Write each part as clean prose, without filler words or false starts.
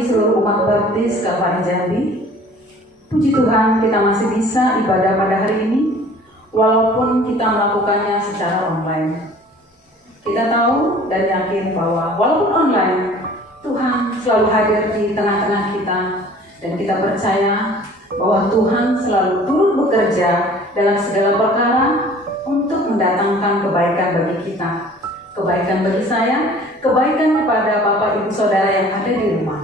pagi seluruh umat baptis Kalvari Jambi. Puji Tuhan kita masih bisa ibadah pada hari ini, walaupun kita melakukannya secara online. Kita tahu dan yakin bahwa walaupun online, Tuhan selalu hadir di tengah-tengah kita, dan kita percaya bahwa Tuhan selalu turut bekerja dalam segala perkara untuk mendatangkan kebaikan bagi kita, kebaikan bagi saya, kebaikan kepada Bapak Ibu Saudara yang ada di rumah.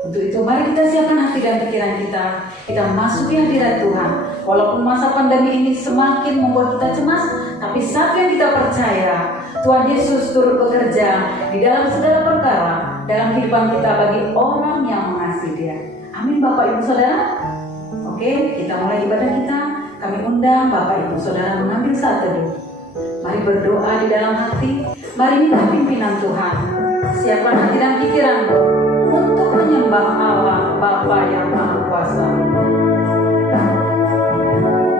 Untuk itu mari kita siapkan hati dan pikiran kita memasuki hadirat Tuhan. Walaupun masa pandemi ini semakin membuat kita cemas, tapi saat yang kita percaya Tuhan Yesus turut bekerja di dalam segala perkara dalam kehidupan kita bagi orang yang mengasihi Dia. Amin Bapak Ibu Saudara. Oke, kita mulai ibadah kita. Kami undang Bapak Ibu Saudara mengambil saat teduh. Mari berdoa di dalam hati. Mari minta pimpinan Tuhan. Siapkan hati dan pikiranmu untuk menyembah Allah Bapa yang Maha Kuasa.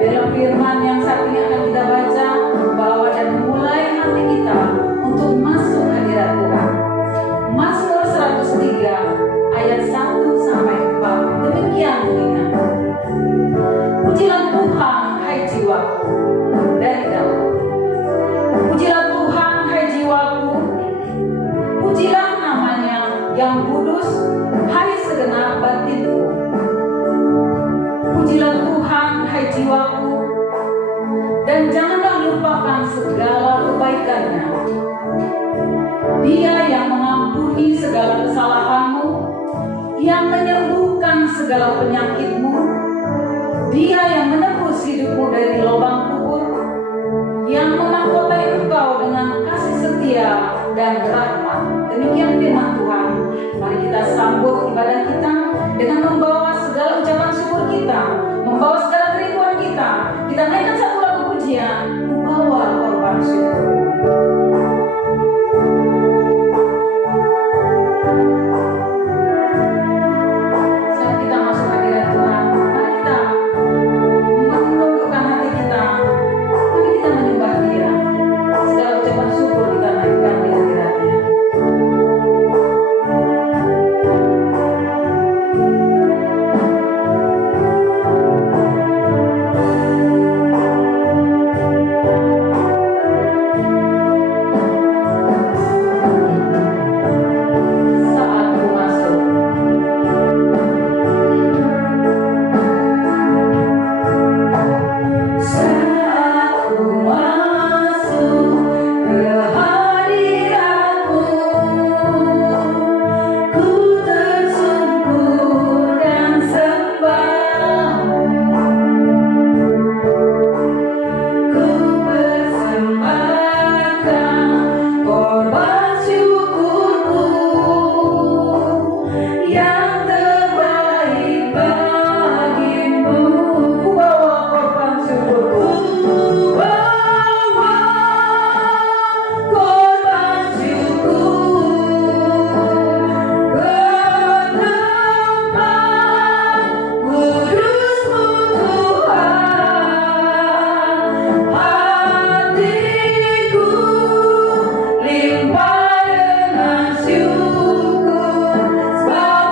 Biarlah firman yang saat ini akan kita baca membawa dan memulai hati kita untuk masuk hadirat Tuhan. Mazmur 103 ayat 1 sampai 4. Demikian bunyinya. Pujilah Tuhan hai jiwaku, dari Daud. Pujilah Tuhan hai jiwaku, pujilah namanya yang kudus, hai segenap batinku. Pujilah Tuhan hai jiwaku, dan janganlah lupakan segala kebaikannya. Dia yang mengampuni segala kesalahanmu, yang menyembuhkan segala penyakitmu. Dia yang menebus hidupmu dari lubang kubur, yang memahkotai engkau dengan kasih setia dan rahmat. Demikian firman Tuhan. Mari kita sambut ibadah kita dengan membawa segala ucapan syukur kita, membawa segala kerinduan kita. Kita naikkan satu lagu pujian, membawa korban syukur. Saat kita masuk hadirat Tuhan, mari kita menundukkan hati kita. Mari kita menyembah Dia. Segala ucapan syukur kita naikkan di hadirat-Nya. Limpah dengan syukur, sebab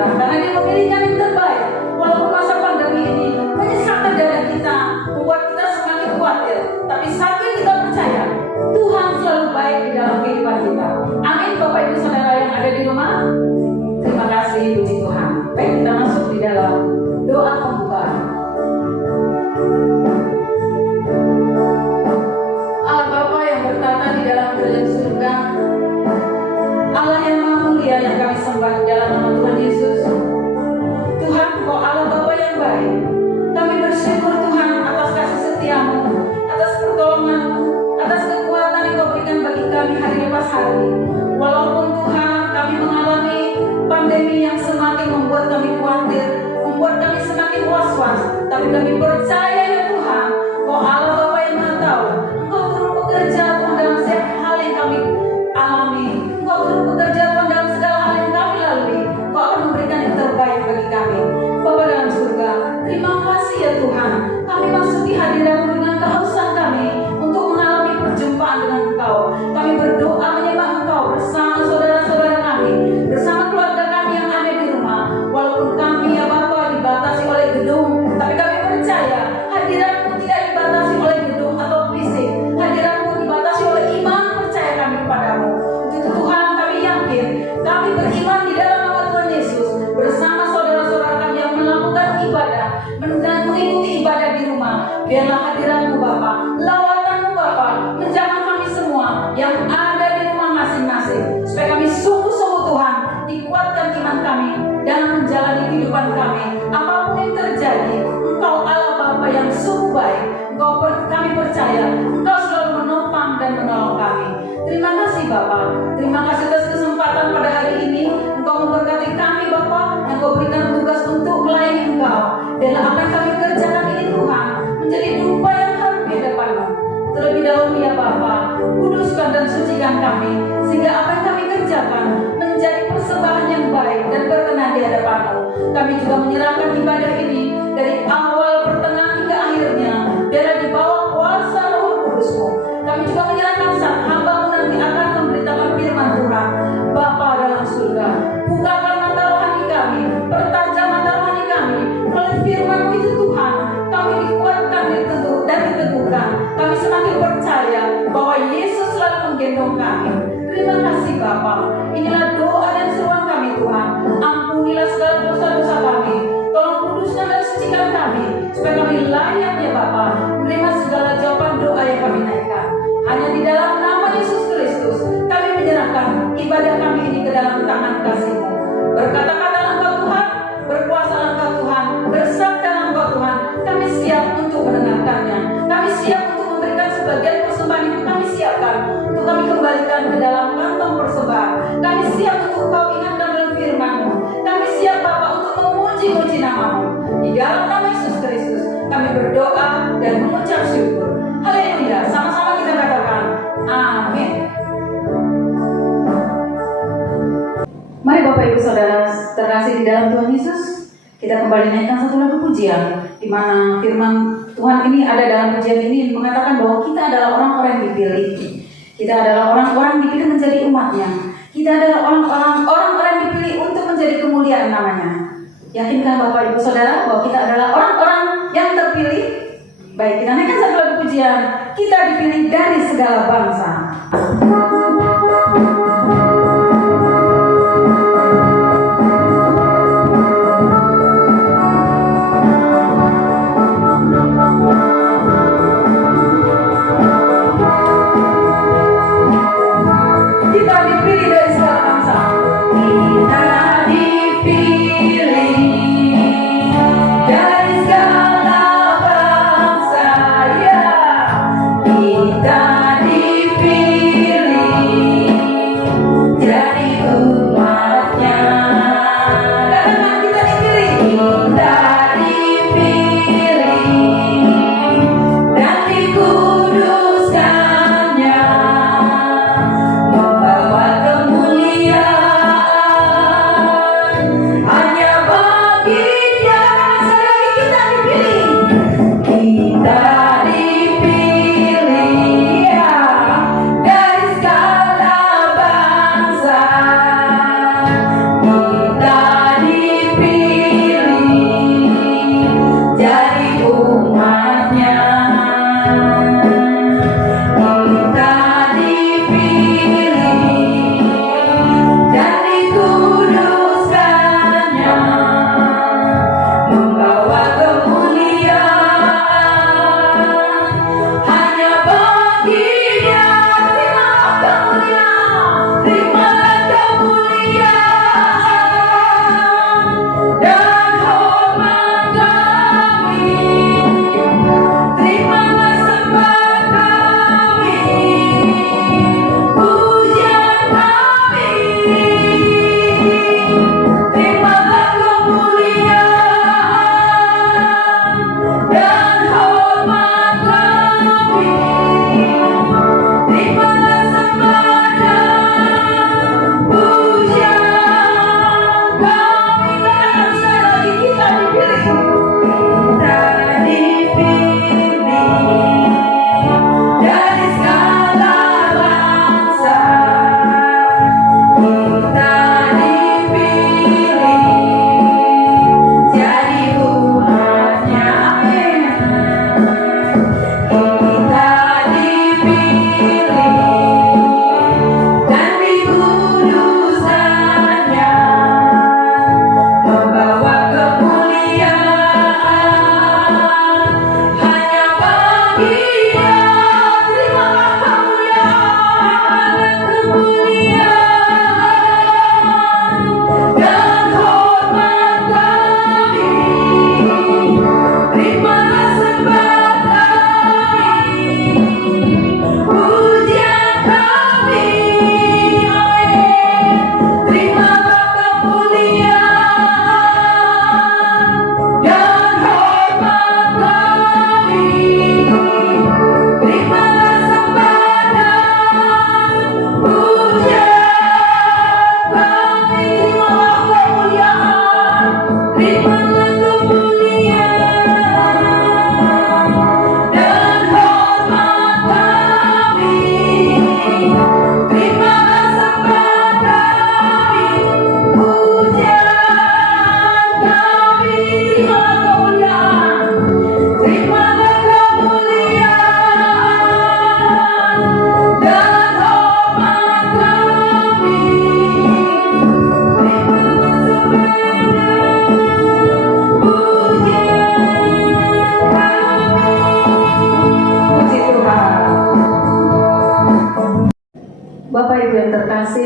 kita, karena Dia memilih yang terbaik. Walaupun masa pandemi ini menyesakkan dada kita, membuat kita semakin khawatir, tapi satu yang kita percaya, Tuhan selalu baik di dalam kehidupan kita. Amin. Bapak Ibu Saudara yang ada di rumah, terima kasih, puji Tuhan. Baik, kita masuk di dalam doa pembukaan. Allah Bapa yang bertata di dalam kerajaan surga, Allah yang Maha Mulia yang kami sembah di dalam nama Tuhan Yesus. Tuhan, Engkau Allah Bapa yang baik. Kami bersyukur Tuhan atas kasih setia-Mu, atas pertolongan-Mu, atas kekuatan yang Kau berikan bagi kami hari lepas hari. Walaupun Tuhan kami mengalami pandemi yang semakin membuat kami khawatir, membuat kami semakin was-was, tapi kami percaya ya Tuhan, Kau Allah Bapa yang Maha Tahu. Engkau turut bekerja Tuhan dalam setiap hal yang kami alami. Engkau turut bekerja Tuhan dalam segala hal yang kami lalui. Engkau akan memberikan yang terbaik bagi kami. Bapa dalam surga, terima kasih ya Tuhan. Kami masuki hadirat-Mu dengan kehausan kami untuk mengalami perjumpaan dengan Engkau. Kami berdoa menyembah Engkau bersama saudara-saudara kami, bersama keluarga kami yang ada di rumah. Walaupun kami ya Bapa dibatasi oleh gedung, tapi kami percaya hadirat-Mu tidak dibatasi oleh gedung atau fisik. Hadirat-Mu dibatasi oleh iman percaya kami kepadamu. Untuk Tuhan kami yakin, kami beriman di dalam nama Tuhan Yesus bersama saudara-saudara kami yang melakukan ibadah dan mengikuti ibadah di rumah. Biarlah hadirat-Mu Bapa, lawatan-Mu Bapa menjamah kami semua yang ada di rumah masing-masing, supaya kami sungguh-sungguh Tuhan dikuatkan iman kami dalam menjalani kehidupan kami. Apapun yang terjadi, Engkau Allah Bapa yang sungguh baik. Kami percaya Engkau selalu menopang dan menolong kami. Terima kasih Bapa. Terima kasih atas kesempatan pada hari ini. Engkau memberkati kami Bapa, yang Kau berikan tugas untuk melayani Engkau. Dan apa yang kami kerjakan ini Tuhan menjadi rupa yang harum di hadapan-Mu. Terlebih dahulu ya Bapa, kuduskan dan sucikan kami, sehingga apa yang kami kerjakan menjadi persembahan yang baik dan berkenan di hadapan-Mu. Kami juga menyerahkan ibadah ini dari awal, pertengahan hingga akhirnya, biarlah di bawah kuasa Roh Kudus-Mu. Kami juga menyerahkan saat hamba-Mu nanti akan memberitakan firman Tuhan. Bapa dalam surga, bukakan mata rohani kami, pertajam mata rohani kami oleh firman-Mu itu Tuhan. Kami dikuatkan dan diteguhkan. Kami semakin percaya bahwa Yesus selalu menggendong kami. Terima kasih Bapa. Inilah doa dan seruan kami Tuhan. Ampunilah segala dosa-dosa kami. Tolong kuduskan dan sucikan kami, supaya kami layak ya Bapa menerima segala jawaban doa yang kami naikkan. Hanya di dalam nama Yesus Kristus kami menyerahkan ibadah kami ini ke dalam tangan kasih-Mu. Berkata-kata Engkau Tuhan, berkuasa Engkau Tuhan, bersabda Engkau Tuhan. Kami siap untuk mendengarkannya. Kami siap untuk memberikan sebagian persembahan itu kami siapkan untuk kami kembalikan ke dalam kantong persembahan. Kami siap untuk Kau ingatkan dalam firman-Mu. Kami siap Bapa untuk memuji-muji nama-Mu. Di dalam nama Yesus Kristus kami berdoa dan mengucap syukur. Haleluya. Sama-sama kita katakan amin. Mari Bapak Ibu Saudara terkasih di dalam Tuhan Yesus, kita kembali naikkan satu lagu pujian, di mana firman Tuhan ini ada dalam pujian ini mengatakan bahwa kita adalah orang-orang yang dipilih. Kita adalah orang-orang yang dipilih menjadi umatnya. Kita adalah orang-orang yang dipilih untuk menjadi kemuliaan namanya. Yakinkah Bapak Ibu Saudara bahwa kita adalah orang-orang yang terpilih? Baik, kita naikkan satu lagu pujian. Kita dipilih dari segala bangsa. Kita dipilih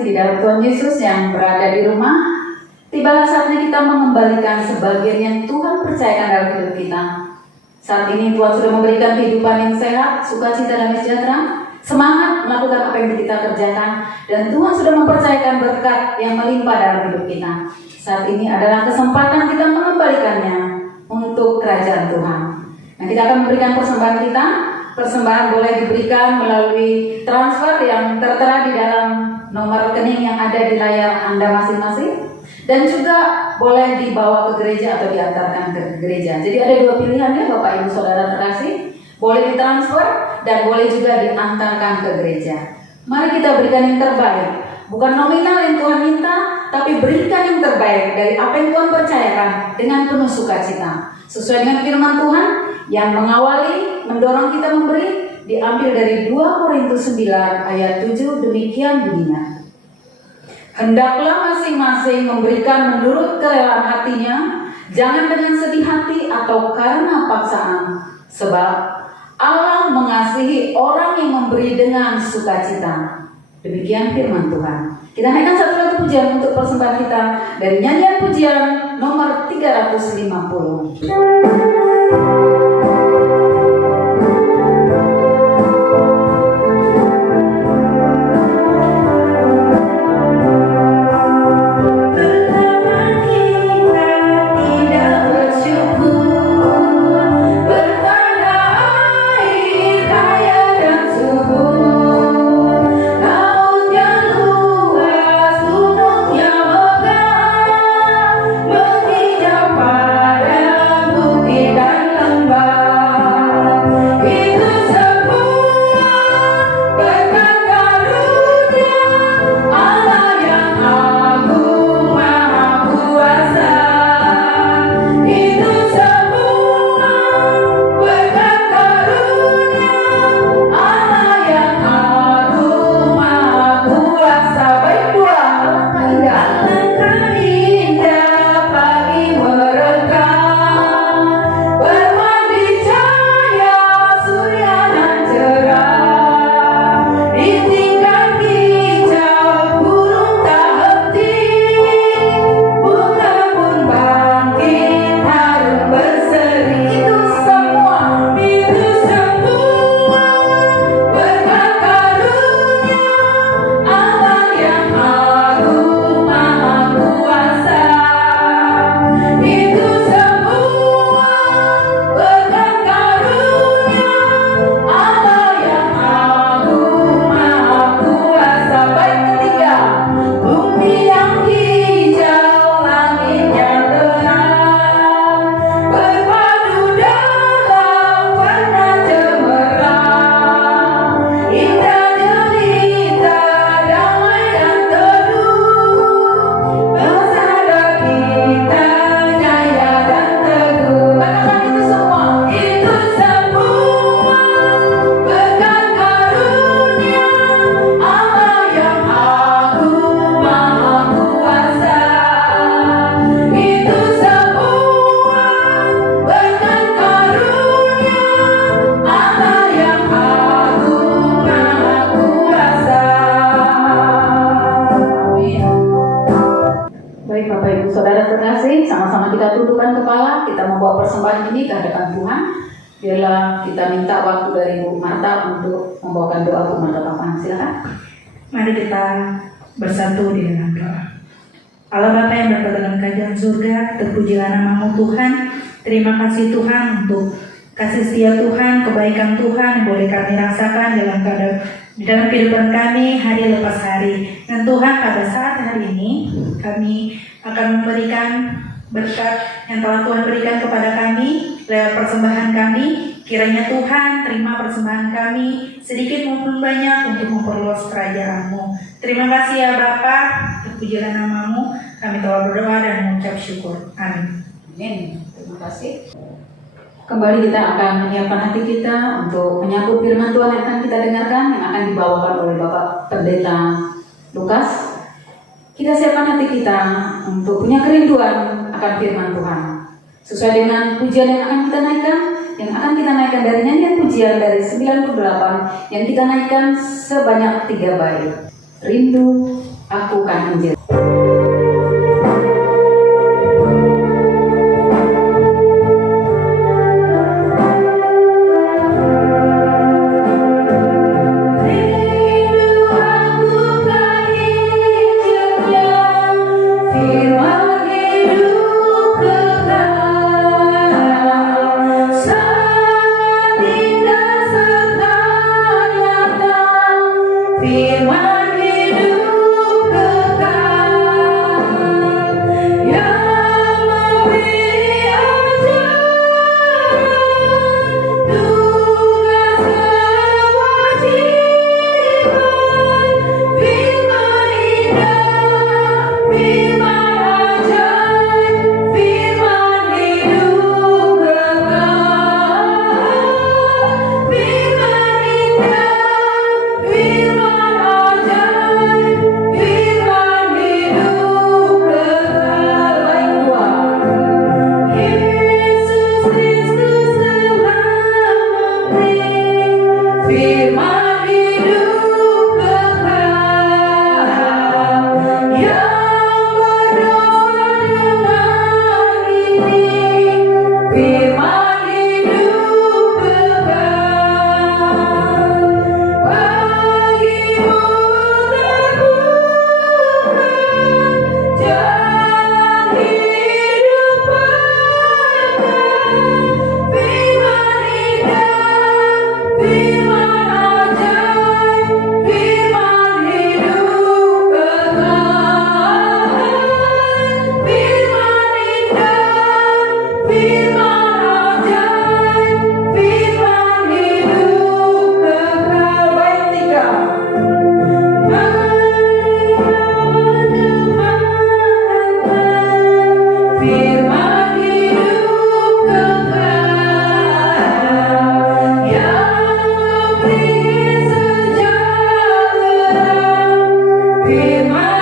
Di dalam Tuhan Yesus yang berada di rumah, tibalah saatnya kita mengembalikan sebagian yang Tuhan percayakan dalam hidup kita. Saat ini Tuhan sudah memberikan kehidupan yang sehat, sukacita dan sejahtera, semangat melakukan apa yang kita kerjakan, dan Tuhan sudah mempercayakan berkat yang melimpah dalam hidup kita. Saat ini adalah kesempatan kita mengembalikannya untuk kerajaan Tuhan. Nah, kita akan memberikan persembahan kita. Persembahan boleh diberikan melalui transfer yang tertera di dalam nomor rekening yang ada di layar Anda masing-masing, dan juga boleh dibawa ke gereja atau diantarkan ke gereja. Jadi ada dua pilihan ya Bapak Ibu Saudara terkasih, boleh ditransfer dan boleh juga diantarkan ke gereja. Mari kita berikan yang terbaik, bukan nominal yang Tuhan minta, tapi berikan yang terbaik dari apa yang Tuhan percayakan dengan penuh sukacita. Sesuai dengan firman Tuhan yang mengawali, mendorong kita memberi, diambil dari 2 Korintus 9 ayat 7, demikian bunyinya. Hendaklah masing-masing memberikan menurut kerelaan hatinya, jangan dengan sedih hati atau karena paksaan, sebab Allah mengasihi orang yang memberi dengan sukacita. Demikian firman Tuhan. Kita naikkan satu lagu pujian untuk persembahan kita dari nyanyian pujian nomor 350. persembahan ini ke hadapan Tuhan. Biarlah kita minta waktu dari Bu Marta untuk membawakan doa Bu Marta Papan. Silakan. Mari kita bersatu di dalam doa. Allah Bapa yang berada dalam kerajaan surga, terpujilah nama-Mu Tuhan. Terima kasih Tuhan untuk kasih setia Tuhan, kebaikan Tuhan yang boleh kami rasakan di dalam kehidupan kami hari lepas hari. Dan Tuhan, pada saat hari ini kami akan memberikan berkat yang telah Tuhan berikan kepada kami lewat persembahan kami. Kiranya Tuhan terima persembahan kami sedikit maupun banyak untuk memperluas kerajaan-Mu. Terima kasih ya Bapa, terpujilah nama-Mu. Kami telah berdoa dan mengucap syukur. Amin. Amin. Terima kasih. Kembali kita akan menyiapkan hati kita untuk menyambut firman Tuhan yang akan kita dengarkan, yang akan dibawakan oleh Bapak Pendeta Lukas. Kita siapkan hati kita untuk punya kerinduan akan firman Tuhan. Sesuai dengan pujian yang akan kita naikkan, dari nyanyian pujian dari 98 yang kita naikkan sebanyak 3 bait. Rindu aku kan Injil. Firman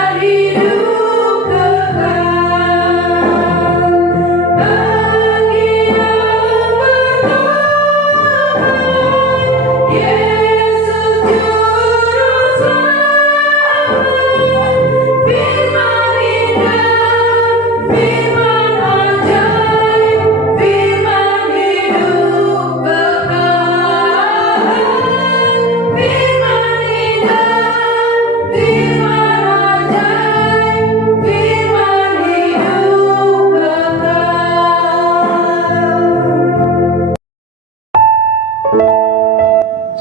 hidup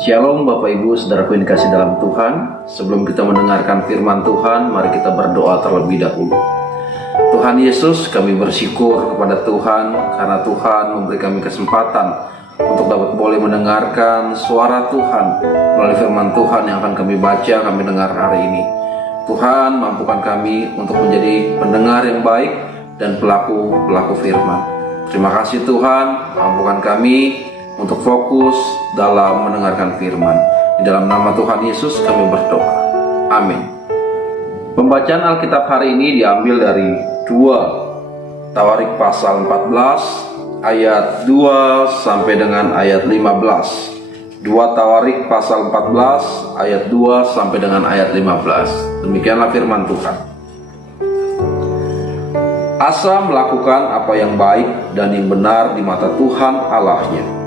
Shalom Bapak Ibu, Saudaraku yang dikasih dalam Tuhan. Sebelum kita mendengarkan firman Tuhan, mari kita berdoa terlebih dahulu. Tuhan Yesus, kami bersyukur kepada Tuhan karena Tuhan memberi kami kesempatan untuk dapat boleh mendengarkan suara Tuhan melalui firman Tuhan yang akan kami baca, kami dengar hari ini. Tuhan, mampukan kami untuk menjadi pendengar yang baik dan pelaku firman. Terima kasih Tuhan, mampukan kami untuk fokus dalam mendengarkan firman. Di dalam nama Tuhan Yesus kami berdoa. Amin. Pembacaan Alkitab hari ini diambil dari 2 Tawarik pasal 14 ayat 2 sampai dengan ayat 15. 2 Tawarik pasal 14 ayat 2 sampai dengan ayat 15. Demikianlah firman Tuhan. Asa melakukan apa yang baik dan yang benar di mata Tuhan Allahnya.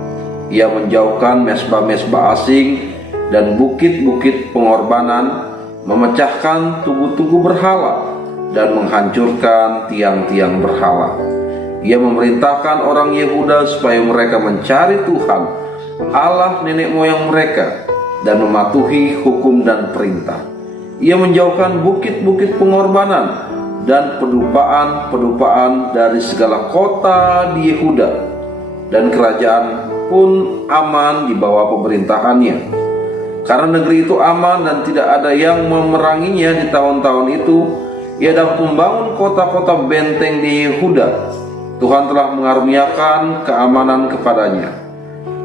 Ia menjauhkan mesbah-mesbah asing dan bukit-bukit pengorbanan, memecahkan tugu-tugu berhala dan menghancurkan tiang-tiang berhala. Ia memerintahkan orang Yehuda supaya mereka mencari Tuhan, Allah nenek moyang mereka, dan mematuhi hukum dan perintah. Ia menjauhkan bukit-bukit pengorbanan dan pedupaan dari segala kota di Yehuda, dan kerajaan pun aman di bawah pemerintahannya. Karena negeri itu aman dan tidak ada yang memeranginya di tahun-tahun itu, ia dapat membangun kota-kota benteng di Yehuda. Tuhan telah mengaruniakan keamanan kepadanya.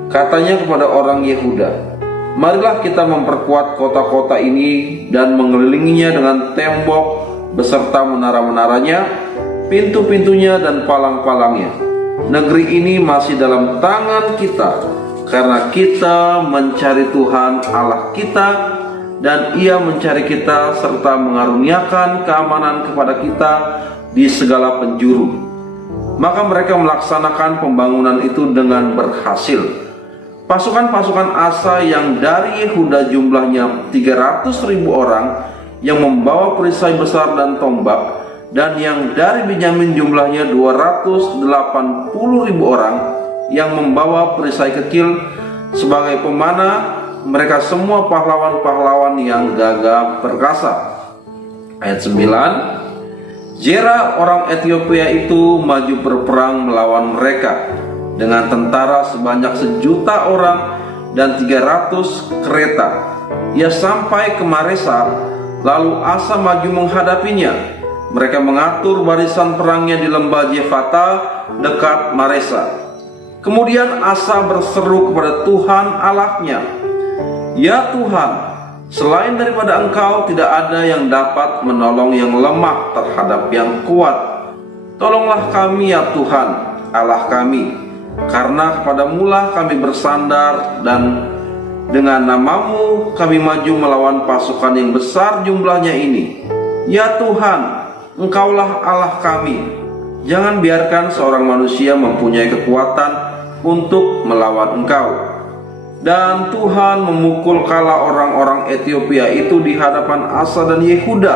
Katanya kepada orang Yehuda, marilah kita memperkuat kota-kota ini dan mengelilinginya dengan tembok beserta menara-menaranya, pintu-pintunya dan palang-palangnya. Negeri ini masih dalam tangan kita, karena kita mencari Tuhan Allah kita, dan Ia mencari kita serta mengaruniakan keamanan kepada kita di segala penjuru. Maka mereka melaksanakan pembangunan itu dengan berhasil. Pasukan-pasukan Asa yang dari Yehuda jumlahnya 300.000 orang yang membawa perisai besar dan tombak, dan yang dari Benyamin jumlahnya 280.000 orang yang membawa perisai kecil sebagai pemanah. Mereka semua pahlawan-pahlawan yang gagah perkasa. Ayat 9, Zera orang Ethiopia itu maju berperang melawan mereka dengan tentara sebanyak 1.000.000 orang dan 300 kereta. Ia sampai ke Maresa, lalu Asa maju menghadapinya. Mereka mengatur barisan perangnya di lembah Jefata dekat Maresa. Kemudian Asa berseru kepada Tuhan Allahnya, "Ya Tuhan, selain daripada Engkau tidak ada yang dapat menolong yang lemah terhadap yang kuat. Tolonglah kami ya Tuhan Allah kami, karena kepadamulah kami bersandar, dan dengan namamu kami maju melawan pasukan yang besar jumlahnya ini. Ya Tuhan, Engkaulah Allah kami. Jangan biarkan seorang manusia mempunyai kekuatan untuk melawan Engkau." Dan Tuhan memukul kala orang-orang Ethiopia itu di hadapan Asa dan Yehuda.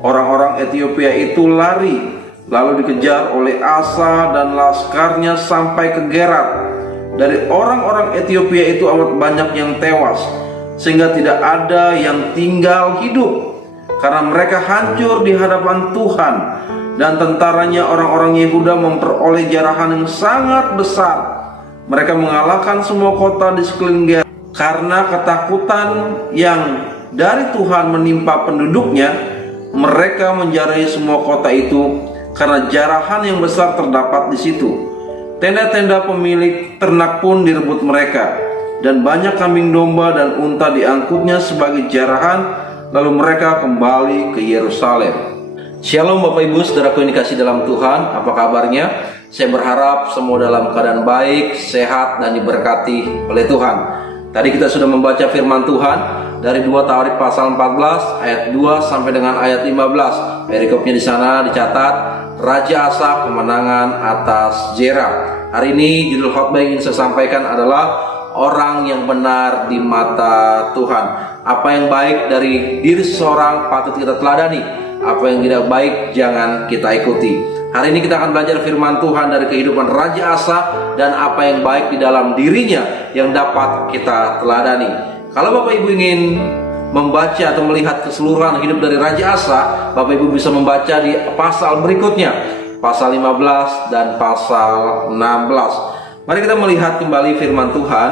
Orang-orang Ethiopia itu lari, lalu dikejar oleh Asa dan laskarnya sampai ke Gerar. Dari orang-orang Ethiopia itu amat banyak yang tewas, sehingga tidak ada yang tinggal hidup, karena mereka hancur di hadapan Tuhan. Dan tentaranya orang-orang Yehuda memperoleh jarahan yang sangat besar. Mereka mengalahkan semua kota di sekeliling Gerar. Karena ketakutan yang dari Tuhan menimpa penduduknya, mereka menjarahi semua kota itu, karena jarahan yang besar terdapat di situ. Tenda-tenda pemilik ternak pun direbut mereka, dan banyak kambing domba dan unta diangkutnya sebagai jarahan. Lalu mereka kembali ke Yerusalem. Shalom Bapak Ibu Saudaraku yang dikasih dalam Tuhan, apa kabarnya? Saya berharap semua dalam keadaan baik, sehat, dan diberkati oleh Tuhan. Tadi kita sudah membaca firman Tuhan dari 2 Tawarik pasal 14 ayat 2 sampai dengan ayat 15. Perikopnya di sana dicatat, Raja Asa kemenangan atas Zera. Hari ini judul khotbah yang ingin saya sampaikan adalah orang yang benar di mata Tuhan. Apa yang baik dari diri seseorang patut kita teladani, apa yang tidak baik jangan kita ikuti. Hari ini kita akan belajar firman Tuhan dari kehidupan Raja Asa dan apa yang baik di dalam dirinya yang dapat kita teladani. Kalau Bapak Ibu ingin membaca atau melihat keseluruhan hidup dari Raja Asa, Bapak Ibu bisa membaca di pasal berikutnya, pasal 15 dan pasal 16. Mari kita melihat kembali firman Tuhan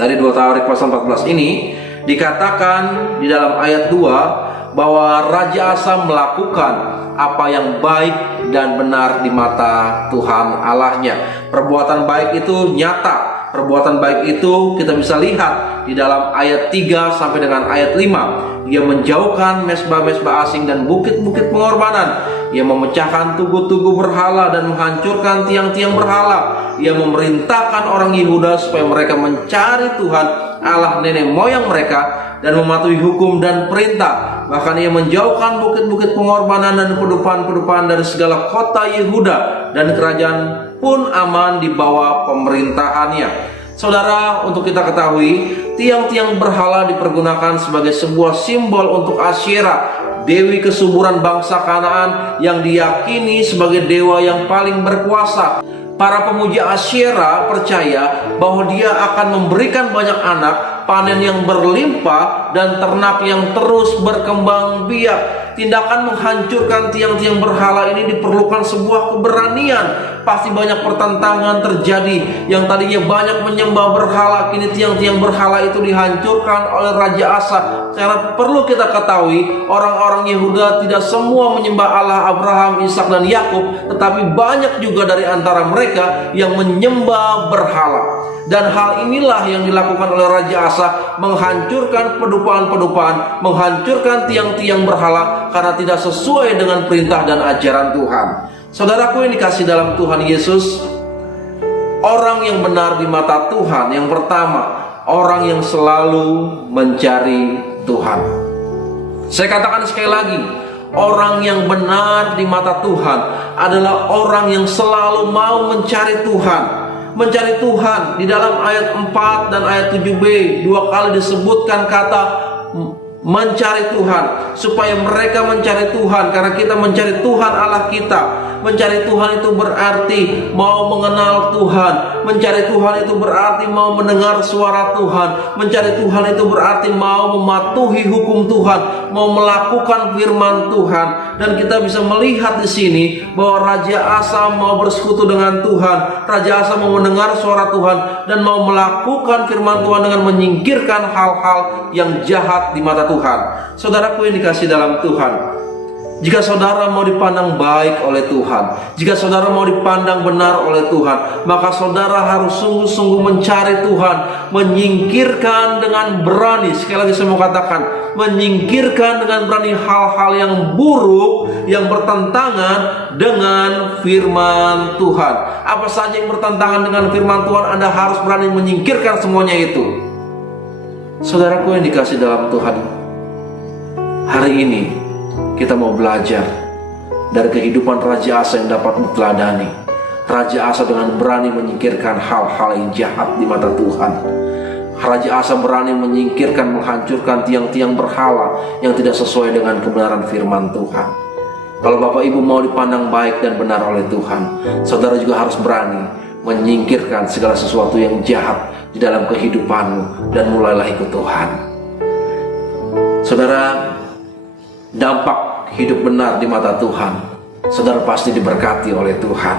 dari 2 Tawarik pasal 14 ini. Dikatakan di dalam ayat 2 bahwa Raja Asa melakukan apa yang baik dan benar di mata Tuhan Allahnya. Perbuatan baik itu nyata. Perbuatan baik itu kita bisa lihat di dalam ayat 3 sampai dengan ayat 5. Ia menjauhkan mesbah-mesbah asing dan bukit-bukit pengorbanan. Ia memecahkan tugu-tugu berhala dan menghancurkan tiang-tiang berhala. Ia memerintahkan orang Yehuda supaya mereka mencari Tuhan Allah nenek moyang mereka dan mematuhi hukum dan perintah. Bahkan ia menjauhkan bukit-bukit pengorbanan dan pedupaan-pedupaan dari segala kota Yehuda, dan kerajaan pun aman di bawah pemerintahannya. Saudara, untuk kita ketahui, tiang-tiang berhala dipergunakan sebagai sebuah simbol untuk Asyera, dewi kesuburan bangsa Kanaan yang diyakini sebagai dewa yang paling berkuasa. Para pemuja Asyera percaya bahwa dia akan memberikan banyak anak, panen yang berlimpah, dan ternak yang terus berkembang biak. tindakan menghancurkan tiang-tiang berhala ini diperlukan sebuah keberanian. Pasti banyak pertentangan terjadi. Yang tadinya banyak menyembah berhala, kini tiang-tiang berhala itu dihancurkan oleh Raja Asa. Karena perlu kita ketahui, orang-orang Yehuda tidak semua menyembah Allah Abraham, Ishak dan Yakub, tetapi banyak juga dari antara mereka yang menyembah berhala. Dan hal inilah yang dilakukan oleh Raja Asa, menghancurkan pedupaan-pedupaan, menghancurkan tiang-tiang berhala karena tidak sesuai dengan perintah dan ajaran Tuhan. Saudaraku yang dikasih dalam Tuhan Yesus, orang yang benar di mata Tuhan, yang pertama, orang yang selalu mencari Tuhan. Saya katakan sekali lagi, orang yang benar di mata Tuhan adalah orang yang selalu mau mencari Tuhan. Mencari Tuhan, di dalam ayat 4 dan ayat 7b 2 kali disebutkan kata mencari Tuhan, supaya mereka mencari Tuhan, karena kita mencari Tuhan Allah kita. Mencari Tuhan itu berarti mau mengenal Tuhan. Mencari Tuhan itu berarti mau mendengar suara Tuhan. Mencari Tuhan itu berarti mau mematuhi hukum Tuhan, mau melakukan firman Tuhan. Dan kita bisa melihat di sini bahwa Raja Asa mau bersekutu dengan Tuhan. Raja Asa mau mendengar suara Tuhan dan mau melakukan firman Tuhan dengan menyingkirkan hal-hal yang jahat di mata Tuhan. Saudaraku yang dikasih dalam Tuhan, jika saudara mau dipandang baik oleh Tuhan, jika saudara mau dipandang benar oleh Tuhan, maka saudara harus sungguh-sungguh mencari Tuhan, menyingkirkan dengan berani. Sekali lagi saya mau katakan, menyingkirkan dengan berani hal-hal yang buruk yang bertentangan dengan firman Tuhan. Apa saja yang bertentangan dengan firman Tuhan, Anda harus berani menyingkirkan semuanya itu. Saudaraku yang dikasih dalam Tuhan, hari ini kita mau belajar dari kehidupan Raja Asa yang dapat diteladani. Raja Asa dengan berani menyingkirkan hal-hal yang jahat di mata Tuhan. Raja Asa berani menyingkirkan, menghancurkan tiang-tiang berhala yang tidak sesuai dengan kebenaran firman Tuhan. Kalau Bapak Ibu mau dipandang baik dan benar oleh Tuhan, saudara juga harus berani menyingkirkan segala sesuatu yang jahat di dalam kehidupanmu dan mulailah ikut Tuhan. Saudara, dampak hidup benar di mata Tuhan, saudara pasti diberkati oleh Tuhan.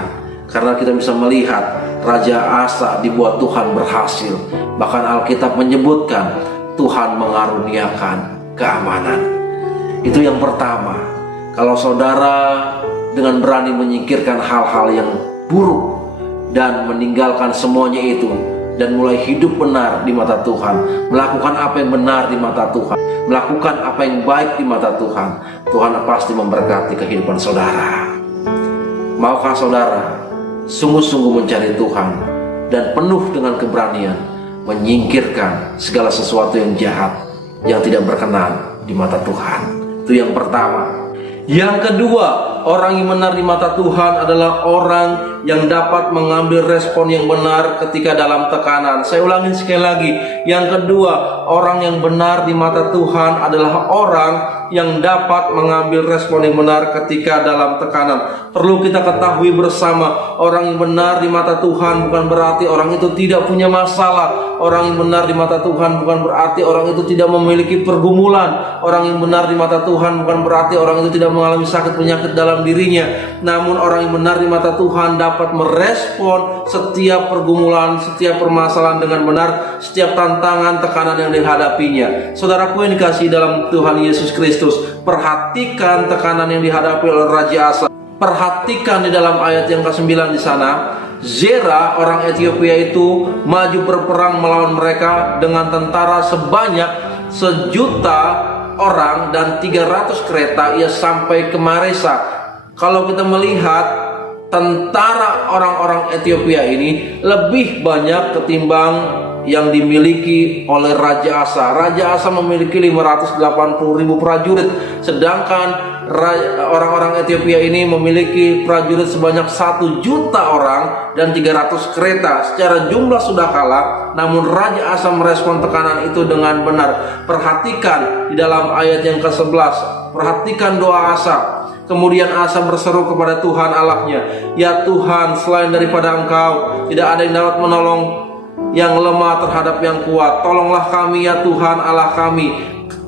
Karena kita bisa melihat Raja Asa dibuat Tuhan berhasil. Bahkan Alkitab menyebutkan Tuhan mengaruniakan keamanan. Itu yang pertama. Kalau saudara dengan berani menyingkirkan hal-hal yang buruk dan meninggalkan semuanya itu, dan mulai hidup benar di mata Tuhan, melakukan apa yang benar di mata Tuhan, melakukan apa yang baik di mata Tuhan, Tuhan pasti memberkati kehidupan saudara. Maukah saudara sungguh-sungguh mencari Tuhan dan penuh dengan keberanian menyingkirkan segala sesuatu yang jahat yang tidak berkenan di mata Tuhan? Itu yang pertama. Yang kedua, orang yang benar di mata Tuhan adalah orang yang dapat mengambil respon yang benar ketika dalam tekanan. Saya ulangi sekali lagi. Yang kedua, orang yang benar di mata Tuhan adalah orang yang dapat mengambil respon yang benar ketika dalam tekanan. Perlu kita ketahui bersama, orang yang benar di mata Tuhan bukan berarti orang itu tidak punya masalah. Orang yang benar di mata Tuhan bukan berarti orang itu tidak memiliki pergumulan. Orang yang benar di mata Tuhan bukan berarti orang itu tidak mengalami sakit penyakit dalam dirinya. Namun orang yang benar di mata Tuhan dapat merespon setiap pergumulan, setiap permasalahan dengan benar, setiap tantangan, tekanan yang dihadapinya. Saudaraku yang dikasihi dalam Tuhan Yesus Kristus, perhatikan tekanan yang dihadapi oleh Raja Asa. Perhatikan di dalam ayat yang ke-9 di sana. Zera orang Ethiopia itu maju berperang melawan mereka dengan tentara sebanyak 1.000.000 orang dan 300 kereta. Ia sampai ke Maresa. Kalau kita melihat tentara orang-orang Ethiopia ini lebih banyak ketimbang yang dimiliki oleh Raja Asa. Raja Asa memiliki 580.000 prajurit, sedangkan orang-orang Ethiopia ini memiliki prajurit sebanyak 1 juta orang dan 300 kereta. Secara jumlah sudah kalah, namun Raja Asa merespon tekanan itu dengan benar. Perhatikan di dalam ayat yang ke-11. Perhatikan doa Asa. Kemudian Asa berseru kepada Tuhan Allahnya, "Ya Tuhan, selain daripada Engkau, tidak ada yang dapat menolong yang lemah terhadap yang kuat. Tolonglah kami ya Tuhan Allah kami,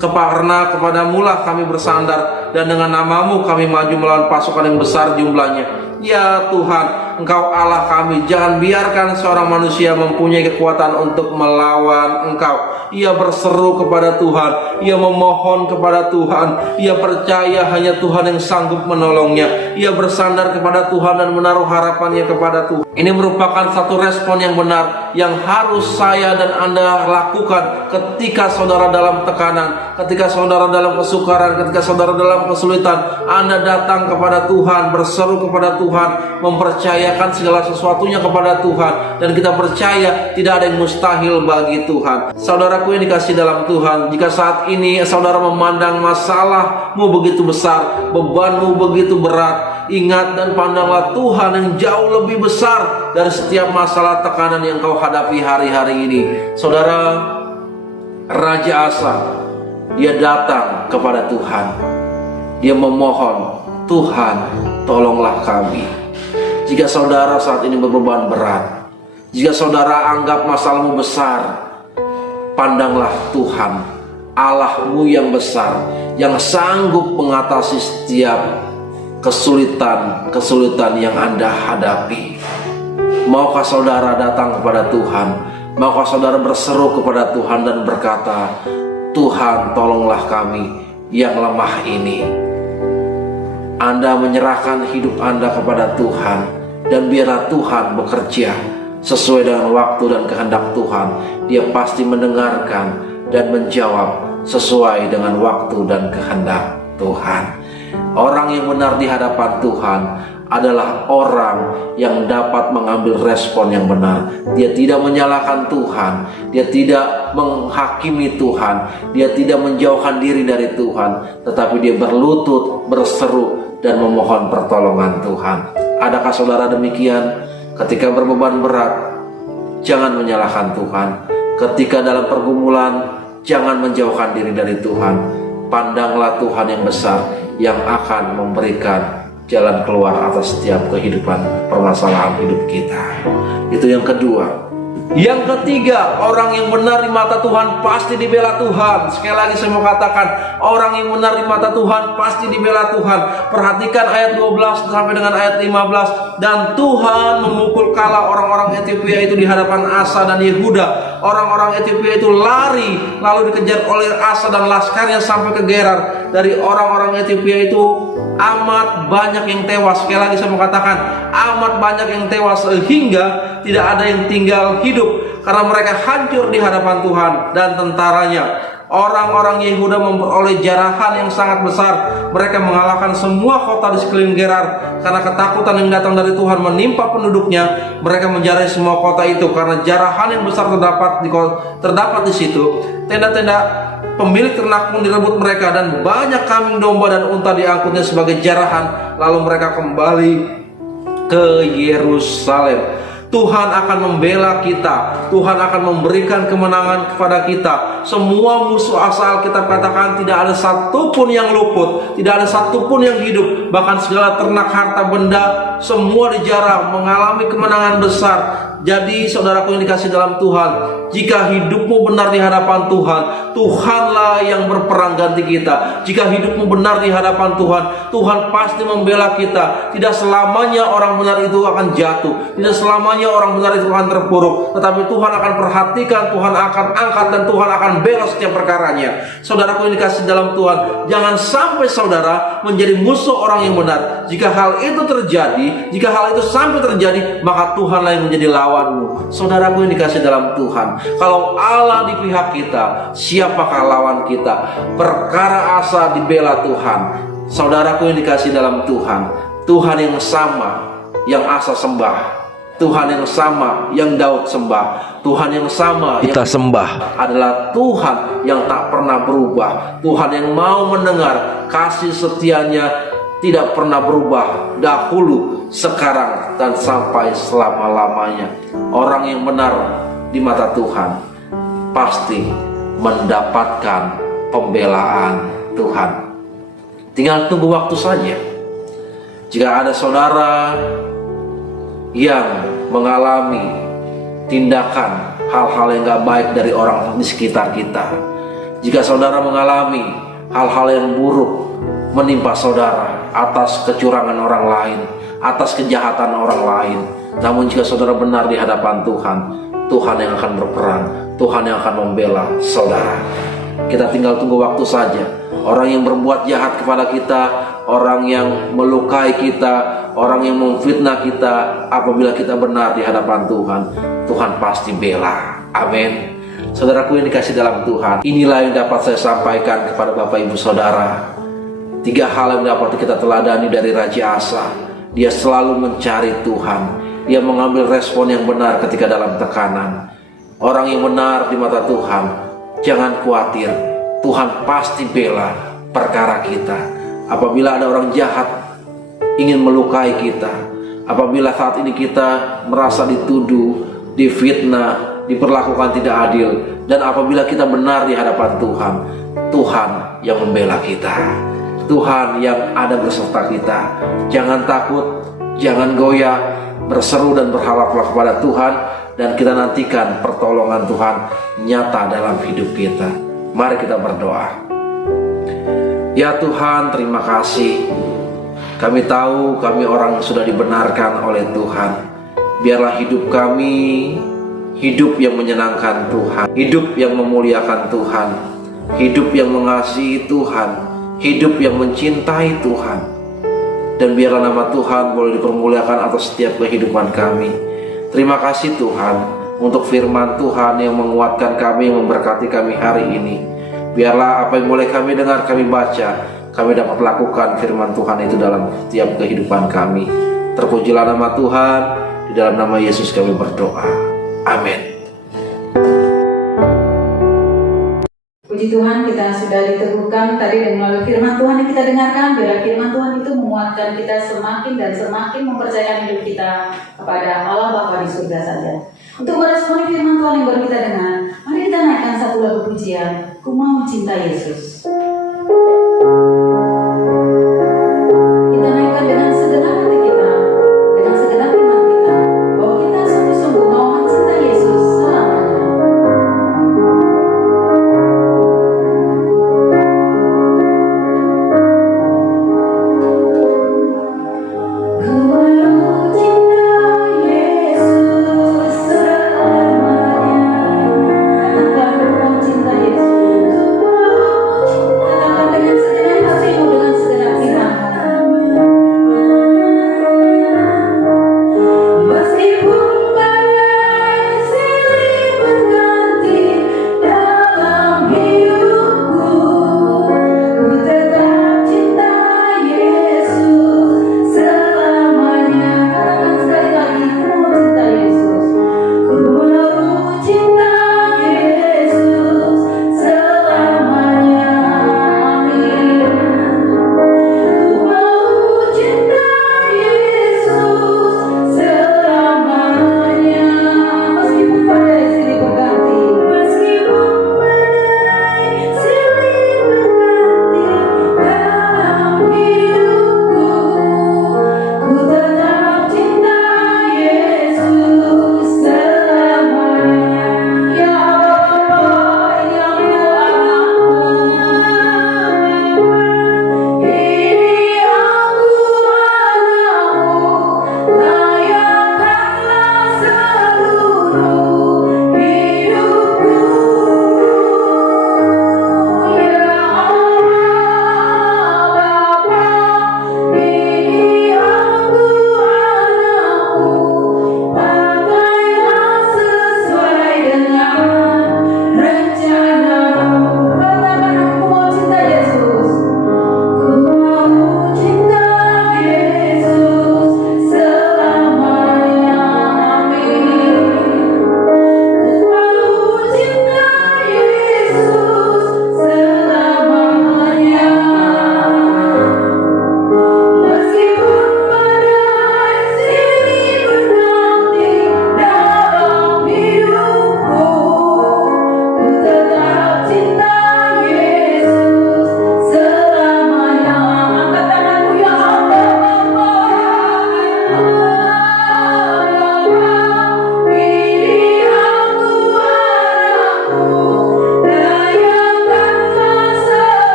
karena kepadamulah kami bersandar. dan dengan namamu kami maju melawan pasukan yang besar jumlahnya. Ya Tuhan, Engkau Allah kami, jangan biarkan seorang manusia mempunyai kekuatan untuk melawan Engkau. Ia berseru kepada Tuhan, ia memohon kepada Tuhan, ia percaya hanya Tuhan yang sanggup menolongnya. Ia bersandar kepada Tuhan dan menaruh harapannya kepada Tuhan. Ini merupakan satu respon yang benar yang harus saya dan Anda lakukan ketika saudara dalam tekanan, ketika saudara dalam kesukaran, ketika saudara dalam kesulitan. Anda datang kepada Tuhan, berseru kepada Tuhan, mempercayakan segala sesuatunya kepada Tuhan, dan kita percaya tidak ada yang mustahil bagi Tuhan. Saudaraku yang dikasih dalam Tuhan, jika saat ini saudara memandang masalahmu begitu besar, bebanmu begitu berat, ingat dan pandanglah Tuhan yang jauh lebih besar dari setiap masalah tekanan yang kau hadapi hari-hari ini. Saudara, Raja Asa, dia datang kepada Tuhan, dia memohon, Tuhan tolonglah kami. Jika saudara saat ini berbeban berat, jika saudara anggap masalahmu besar, pandanglah Tuhan, Allahmu yang besar, yang sanggup mengatasi setiap kesulitan yang Anda hadapi. Maukah saudara datang kepada Tuhan? Maukah saudara berseru kepada Tuhan dan berkata, Tuhan tolonglah kami yang lemah ini. Anda menyerahkan hidup Anda kepada Tuhan, dan biarlah Tuhan bekerja sesuai dengan waktu dan kehendak Tuhan. Dia pasti mendengarkan dan menjawab sesuai dengan waktu dan kehendak Tuhan. Orang yang benar di hadapan Tuhan adalah orang yang dapat mengambil respon yang benar. Dia tidak menyalahkan Tuhan, dia tidak menghakimi Tuhan, dia tidak menjauhkan diri dari Tuhan, tetapi dia berlutut, berseru, dan memohon pertolongan Tuhan. Adakah saudara demikian? Ketika berbeban berat, jangan menyalahkan Tuhan. Ketika dalam pergumulan, jangan menjauhkan diri dari Tuhan. Pandanglah Tuhan yang besar, yang akan memberikan jalan keluar atas setiap kehidupan, permasalahan hidup kita. Itu yang kedua. Yang ketiga, orang yang benar di mata Tuhan pasti dibela Tuhan. Sekali lagi saya mau katakan, orang yang benar di mata Tuhan pasti dibela Tuhan. Perhatikan ayat 12 sampai dengan ayat 15. Dan Tuhan memukul kala orang-orang Etiopia itu di hadapan Asa dan Yehuda. Orang-orang Etiopia itu lari, lalu dikejar oleh Asa dan laskarnya sampai ke Gerar. Dari orang-orang Etiopia itu amat banyak yang tewas. Sekali lagi saya mau katakan, amat banyak yang tewas, sehingga tidak ada yang tinggal hidup, karena mereka hancur di hadapan Tuhan dan tentaranya. Orang-orang Yehuda memperoleh jarahan yang sangat besar. Mereka mengalahkan semua kota di sekeliling Gerar. Karena ketakutan yang datang dari Tuhan menimpa penduduknya, mereka menjarahi semua kota itu. Karena jarahan yang besar terdapat di situ. Tenda-tenda pemilik ternak pun direbut mereka, dan banyak kambing domba dan unta diangkutnya sebagai jarahan. Lalu mereka kembali ke Yerusalem. Tuhan akan membela kita, Tuhan akan memberikan kemenangan kepada kita. Semua musuh asal kita katakan, tidak ada satupun yang luput, tidak ada satupun yang hidup. Bahkan segala ternak, harta benda, semua dijarah, mengalami kemenangan besar. Jadi saudaraku yang dikasih dalam Tuhan, jika hidupmu benar di hadapan Tuhan, Tuhanlah yang berperang ganti kita. Jika hidupmu benar di hadapan Tuhan, Tuhan pasti membela kita. Tidak selamanya orang benar itu akan jatuh, tidak selamanya orang benar itu akan terpuruk, tetapi Tuhan akan perhatikan, Tuhan akan angkat, dan Tuhan akan bela setiap perkaranya. Saudaraku yang dikasih dalam Tuhan, jangan sampai saudara menjadi musuh orang yang benar. Jika hal itu terjadi, jika hal itu sampai terjadi, maka Tuhanlah yang menjadi lawanmu. Saudaraku yang dikasih dalam Tuhan, kalau Allah di pihak kita, siapakah lawan kita? Perkara Asa dibela Tuhan. Saudaraku yang dikasih dalam Tuhan, Tuhan yang sama yang Asa sembah, Tuhan yang sama yang Daud sembah, Tuhan yang sama yang kita sembah adalah Tuhan yang tak pernah berubah. Tuhan yang mau mendengar, kasih setianya tidak pernah berubah, dahulu, sekarang, dan sampai selama-lamanya. Orang yang benar di mata Tuhan pasti mendapatkan pembelaan Tuhan. Tinggal tunggu waktu saja. Jika ada saudara yang mengalami tindakan hal-hal yang gak baik dari orang di sekitar kita, jika saudara mengalami hal-hal yang buruk menimpa saudara atas kecurangan orang lain, atas kejahatan orang lain. Namun jika saudara benar di hadapan Tuhan, Tuhan yang akan berperang, Tuhan yang akan membela saudara. Kita tinggal tunggu waktu saja. Orang yang berbuat jahat kepada kita, orang yang melukai kita, orang yang memfitnah kita, apabila kita benar di hadapan Tuhan, Tuhan pasti bela. Amin. Saudaraku yang dikasih dalam Tuhan, inilah yang dapat saya sampaikan kepada Bapak Ibu Saudara. 3 hal yang dapat kita teladani dari Raja Asa. Dia selalu mencari Tuhan. Dia mengambil respon yang benar ketika dalam tekanan. Orang yang benar di mata Tuhan, jangan khawatir, Tuhan pasti bela perkara kita. Apabila ada orang jahat ingin melukai kita, apabila saat ini kita merasa dituduh, difitnah, diperlakukan tidak adil, dan apabila kita benar di hadapan Tuhan, Tuhan yang membela kita, Tuhan yang ada beserta kita. Jangan takut, jangan goyah, berseru dan berharaplah kepada Tuhan, dan kita nantikan pertolongan Tuhan nyata dalam hidup kita. Mari kita berdoa. Ya Tuhan, terima kasih. Kami tahu kami orang yang sudah dibenarkan oleh Tuhan. Biarlah hidup kami hidup yang menyenangkan Tuhan, hidup yang memuliakan Tuhan, hidup yang mengasihi Tuhan, hidup yang mencintai Tuhan. Dan biarlah nama Tuhan boleh dipermuliakan atas setiap kehidupan kami. Terima kasih Tuhan untuk firman Tuhan yang menguatkan kami, yang memberkati kami hari ini. Biarlah apa yang boleh kami dengar, kami baca, kami dapat lakukan firman Tuhan itu dalam setiap kehidupan kami. Terpujilah nama Tuhan. Di dalam nama Yesus kami berdoa. Amin. Puji Tuhan, kita sudah diteguhkan tadi dengan melalui firman Tuhan yang kita dengarkan. Biar firman Tuhan itu menguatkan kita semakin dan semakin mempercayakan hidup kita kepada Allah Bapa di surga saja. Untuk meresponi firman Tuhan yang baru kita dengar, mari kita naikkan satu lagu pujian, Ku Mau Cinta Yesus. Kita naikkan dengan segenap hati kita, dengan segenap iman kita, bahwa kita sungguh-sungguh mau mencintai Yesus selamanya. Cinta Yesus,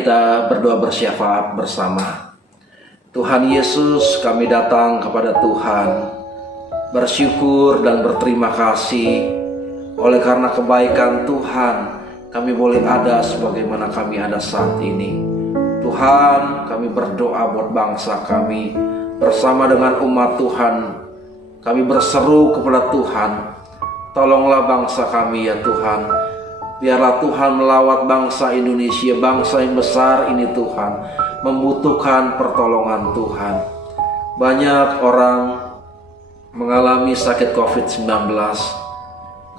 kita berdoa bersyafaat bersama. Tuhan Yesus, kami datang kepada Tuhan bersyukur dan berterima kasih oleh karena kebaikan Tuhan kami boleh ada sebagaimana kami ada saat ini. Tuhan, kami berdoa buat bangsa kami bersama dengan umat Tuhan. Kami berseru kepada Tuhan, tolonglah bangsa kami ya Tuhan. Biarlah Tuhan melawat bangsa Indonesia, bangsa yang besar ini Tuhan, membutuhkan pertolongan Tuhan. Banyak orang mengalami sakit COVID-19.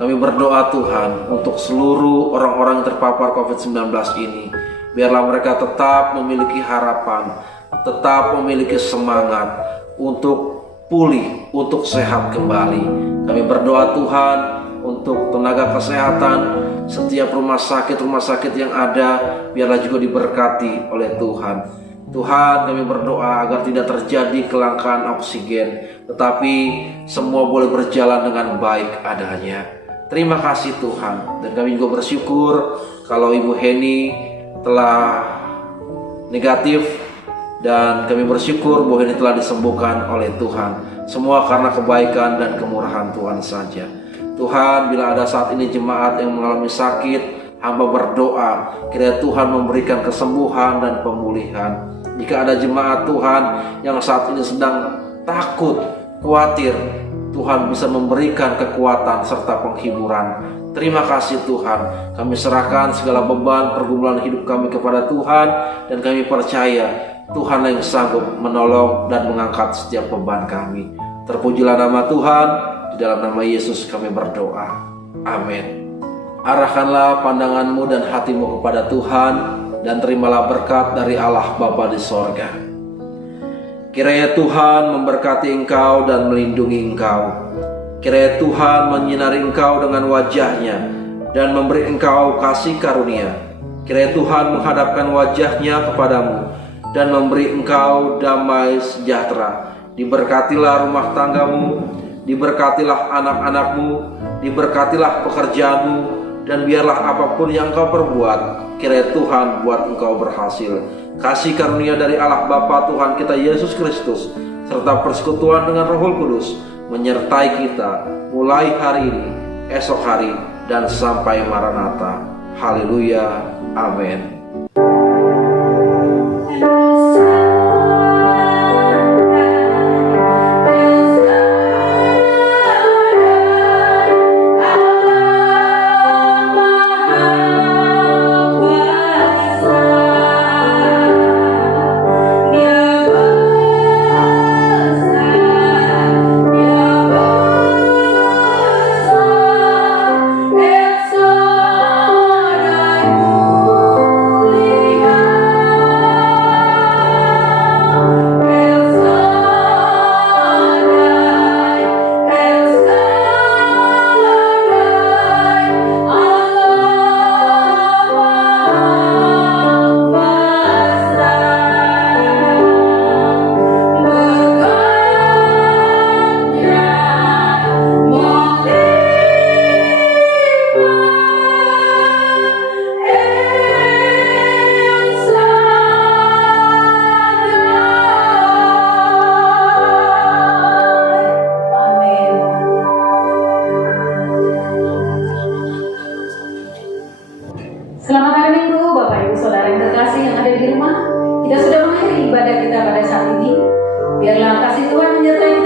Kami berdoa Tuhan untuk seluruh orang-orang yang terpapar COVID-19 ini. Biarlah mereka tetap memiliki harapan, tetap memiliki semangat untuk pulih, untuk sehat kembali. Kami berdoa Tuhan untuk tenaga kesehatan, setiap rumah sakit yang ada, biarlah juga diberkati oleh Tuhan. Tuhan, kami berdoa agar tidak terjadi kelangkaan oksigen, tetapi semua boleh berjalan dengan baik adanya. Terima kasih Tuhan, dan kami juga bersyukur kalau Ibu Heni telah negatif, dan kami bersyukur bahwa ini telah disembuhkan oleh Tuhan. Semua karena kebaikan dan kemurahan Tuhan saja. Tuhan, bila ada saat ini jemaat yang mengalami sakit, hamba berdoa kiranya Tuhan memberikan kesembuhan dan pemulihan. Jika ada jemaat Tuhan yang saat ini sedang takut, khawatir, Tuhan bisa memberikan kekuatan serta penghiburan. Terima kasih Tuhan, kami serahkan segala beban pergumulan hidup kami kepada Tuhan, dan kami percaya Tuhan yang sanggup menolong dan mengangkat setiap beban kami. Terpujilah nama Tuhan, di dalam nama Yesus kami berdoa. Amin. Arahkanlah pandanganmu dan hatimu kepada Tuhan, dan terimalah berkat dari Allah Bapa di sorga. Kiranya Tuhan memberkati engkau dan melindungi engkau. Kiranya Tuhan menyinari engkau dengan wajah-Nya dan memberi engkau kasih karunia. Kiranya Tuhan menghadapkan wajah-Nya kepadamu dan memberi engkau damai sejahtera. Diberkatilah rumah tanggamu, diberkatilah anak-anakmu, diberkatilah pekerjaanmu, dan biarlah apapun yang engkau perbuat, kiranya Tuhan buat engkau berhasil. Kasih karunia dari Allah Bapa Tuhan kita Yesus Kristus serta persekutuan dengan Roh Kudus menyertai kita mulai hari ini, esok hari, dan sampai Maranatha. Haleluya. Amin. Selamat hari Minggu, Bapak Ibu Saudara yang terkasih yang ada di rumah. Kita sudah mengakhiri ibadah kita pada saat ini. Biarlah kasih Tuhan menyertai